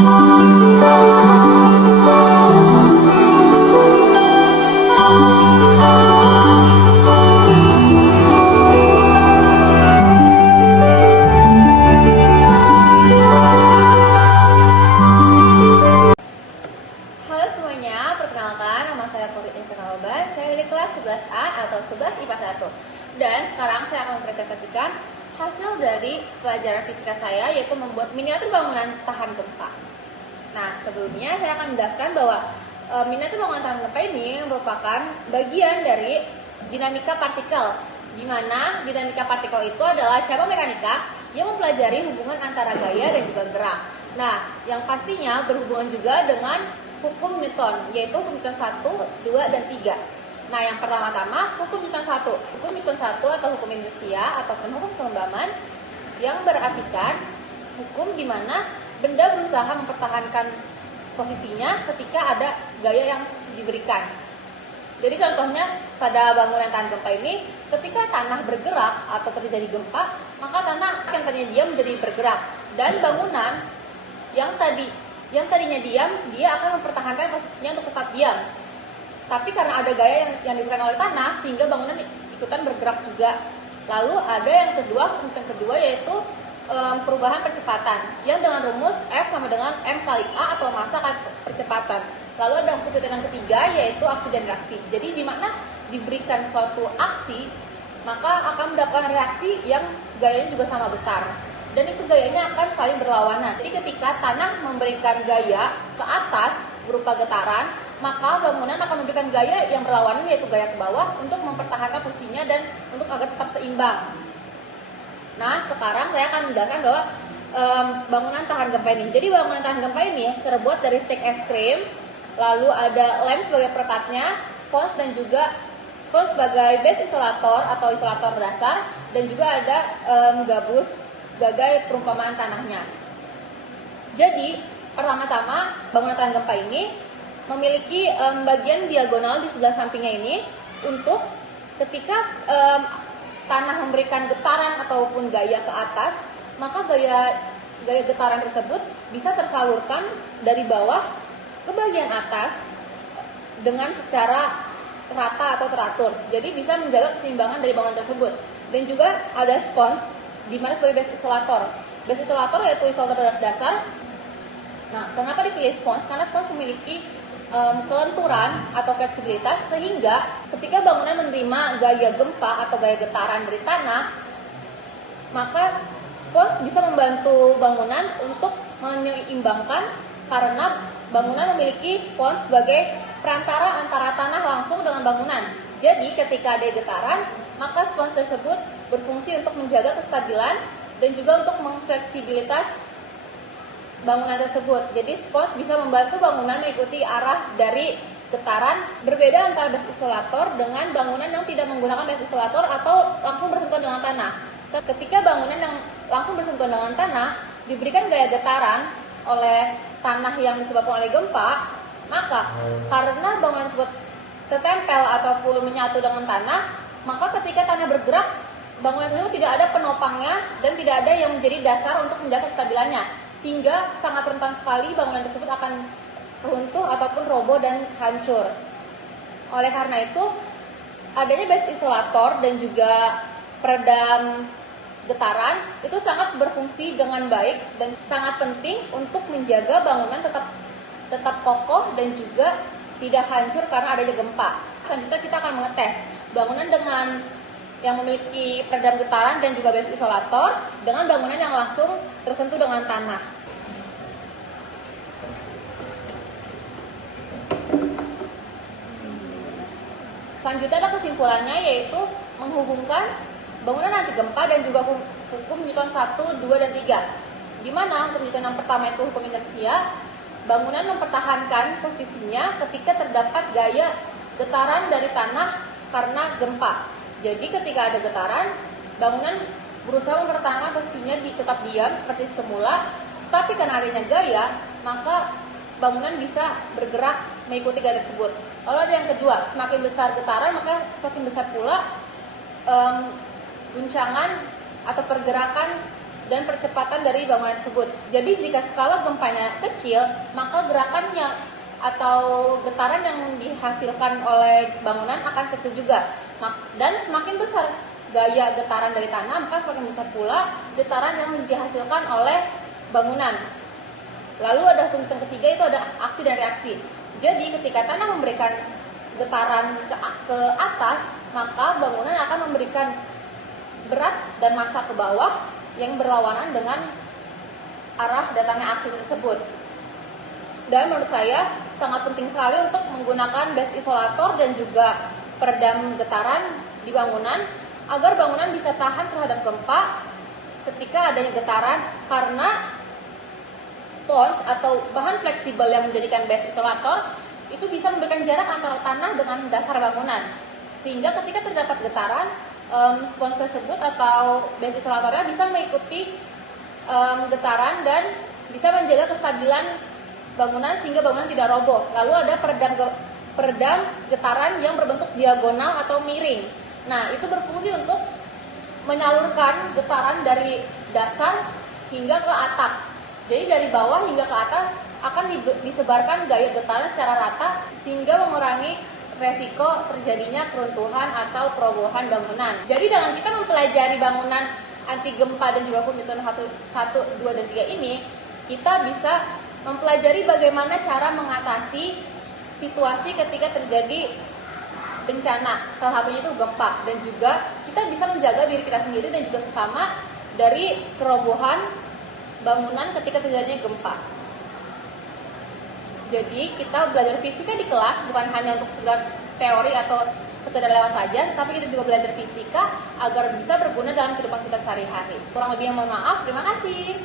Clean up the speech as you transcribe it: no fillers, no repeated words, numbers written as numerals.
Saya dari kelas 11A atau 11 IPA 1. Dan sekarang saya akan mempresentasikan hasil dari pelajaran fisika saya, yaitu membuat miniatur bangunan tahan gempa. Nah, sebelumnya saya akan menjelaskan bahwa miniatur bangunan tahan gempa ini merupakan bagian dari dinamika partikel, di mana dinamika partikel itu adalah cabang mekanika yang mempelajari hubungan antara gaya dan juga gerak. Nah, yang pastinya berhubungan juga dengan hukum Newton, yaitu hukum Newton 1, 2, dan 3. Nah, yang pertama-tama hukum Newton 1. Hukum Newton 1 atau hukum inersia ataupun hukum kelembaban yang berartikan hukum di mana benda berusaha mempertahankan posisinya ketika ada gaya yang diberikan. Jadi contohnya pada bangunan tahan gempa ini, ketika tanah bergerak atau terjadi gempa, maka tanah yang tadinya diam menjadi bergerak, dan bangunan yang tadinya diam, dia akan mempertahankan posisinya untuk tetap diam. Tapi karena ada gaya yang diberikan oleh tanah, sehingga bangunan ikutan bergerak juga. Lalu ada yang kedua yaitu perubahan percepatan, yang dengan rumus F sama dengan M kali A atau massa kali percepatan. Lalu ada hukum yang ketiga yaitu aksi dan reaksi. Jadi di mana diberikan suatu aksi, maka akan mendapatkan reaksi yang gayanya juga sama besar. Dan itu gayanya akan saling berlawanan. Jadi ketika tanah memberikan gaya ke atas berupa getaran, maka bangunan akan memberikan gaya yang berlawanan, yaitu gaya ke bawah, untuk mempertahankan posisinya dan untuk agar tetap seimbang. Nah, sekarang saya akan menjelaskan bahwa bangunan tahan gempa ini. Jadi bangunan tahan gempa ini terbuat dari stik es krim, lalu ada lem sebagai perekatnya, spons dan juga spons sebagai base isolator atau isolator dasar, dan juga ada gabus sebagai perumpamaan tanahnya. Jadi pertama-tama bangunan tahan gempa ini memiliki bagian diagonal di sebelah sampingnya ini untuk ketika tanah memberikan getaran ataupun gaya ke atas, maka gaya getaran tersebut bisa tersalurkan dari bawah ke bagian atas dengan secara rata atau teratur. Jadi bisa menjaga keseimbangan dari bangunan tersebut. Dan juga ada spons di mana sebagai base isolator. Base isolator yaitu isolator dasar. Nah, kenapa dipilih spons? Karena spons memiliki kelenturan atau fleksibilitas, sehingga ketika bangunan menerima gaya gempa atau gaya getaran dari tanah, maka spons bisa membantu bangunan untuk menyeimbangkan, karena bangunan memiliki spons sebagai perantara antara tanah langsung dengan bangunan. Jadi ketika ada getaran, maka spons tersebut berfungsi untuk menjaga kestabilan dan juga untuk memfleksibilitas bangunan tersebut. Jadi spons bisa membantu bangunan mengikuti arah dari getaran. Berbeda antara base isolator dengan bangunan yang tidak menggunakan base isolator atau langsung bersentuhan dengan tanah. Ketika bangunan yang langsung bersentuhan dengan tanah diberikan gaya getaran oleh tanah yang disebabkan oleh gempa, maka karena bangunan tersebut tertempel ataupun menyatu dengan tanah, maka ketika tanah bergerak, bangunan tersebut tidak ada penopangnya dan tidak ada yang menjadi dasar untuk menjaga kestabilannya, sehingga sangat rentan sekali bangunan tersebut akan runtuh ataupun roboh dan hancur. Oleh karena itu, adanya base isolator dan juga peredam getaran itu sangat berfungsi dengan baik dan sangat penting untuk menjaga bangunan tetap kokoh dan juga tidak hancur karena adanya gempa. Selanjutnya kita akan mengetes bangunan dengan yang memiliki peredam getaran dan juga base isolator dengan bangunan yang langsung tersentuh dengan tanah. Selanjutnya ada kesimpulannya, yaitu menghubungkan bangunan anti gempa dan juga hukum Newton 1, 2, dan 3. Di mana untuk Newton yang pertama itu hukum inersia, bangunan mempertahankan posisinya ketika terdapat gaya getaran dari tanah karena gempa. Jadi ketika ada getaran, bangunan berusaha mempertahankan posisinya tetap diam seperti semula, tapi karena adanya gaya, maka bangunan bisa bergerak mengikuti gaya tersebut. Lalu ada yang kedua, semakin besar getaran, maka semakin besar pula guncangan atau pergerakan dan percepatan dari bangunan tersebut. Jadi jika skala gempanya kecil, maka gerakannya atau getaran yang dihasilkan oleh bangunan akan kecil juga. Dan semakin besar gaya getaran dari tanah, maka semakin besar pula getaran yang dihasilkan oleh bangunan. Lalu ada hukum ketiga, itu ada aksi dan reaksi. Jadi ketika tanah memberikan getaran ke atas, maka bangunan akan memberikan berat dan massa ke bawah yang berlawanan dengan arah datangnya aksi tersebut. Dan menurut saya sangat penting sekali untuk menggunakan base isolator dan juga peredam getaran di bangunan agar bangunan bisa tahan terhadap gempa ketika adanya getaran, karena spons atau bahan fleksibel yang menjadikan base isolator itu bisa memberikan jarak antara tanah dengan dasar bangunan, sehingga ketika terdapat getaran, spons tersebut atau base isolatornya bisa mengikuti getaran dan bisa menjaga kestabilan bangunan sehingga bangunan tidak roboh. Lalu ada peredam getaran yang berbentuk diagonal atau miring. Nah, itu berfungsi untuk menyalurkan getaran dari dasar hingga ke atap. Jadi dari bawah hingga ke atas akan disebarkan gaya getaran secara rata sehingga mengurangi resiko terjadinya keruntuhan atau perobohan bangunan. Jadi dengan kita mempelajari bangunan anti gempa dan juga Hukum-Hitungan 1, 2, dan 3 ini, kita bisa mempelajari bagaimana cara mengatasi situasi ketika terjadi bencana, salah satunya itu gempa, dan juga kita bisa menjaga diri kita sendiri dan juga sesama dari kerobohan bangunan ketika terjadi gempa. Jadi kita belajar fisika di kelas bukan hanya untuk sekedar teori atau sekedar lewat saja, tapi kita juga belajar fisika agar bisa berguna dalam kehidupan kita sehari-hari. Kurang lebihnya mohon maaf, terima kasih.